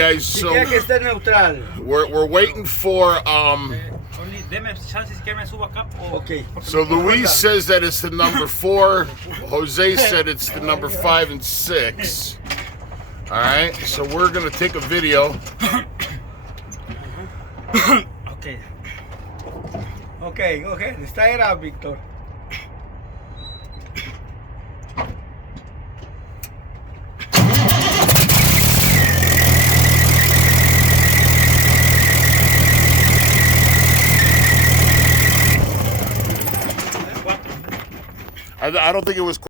guys, so Quiere que esté neutral. we're waiting for Deme chance si quiere me subo acá. Okay. so Luis says that it's the number 4. Jose said it's the number 5 and 6. All right, so we're gonna take a video. Okay. Okay, go ahead. Está era, Víctor. I don't think it was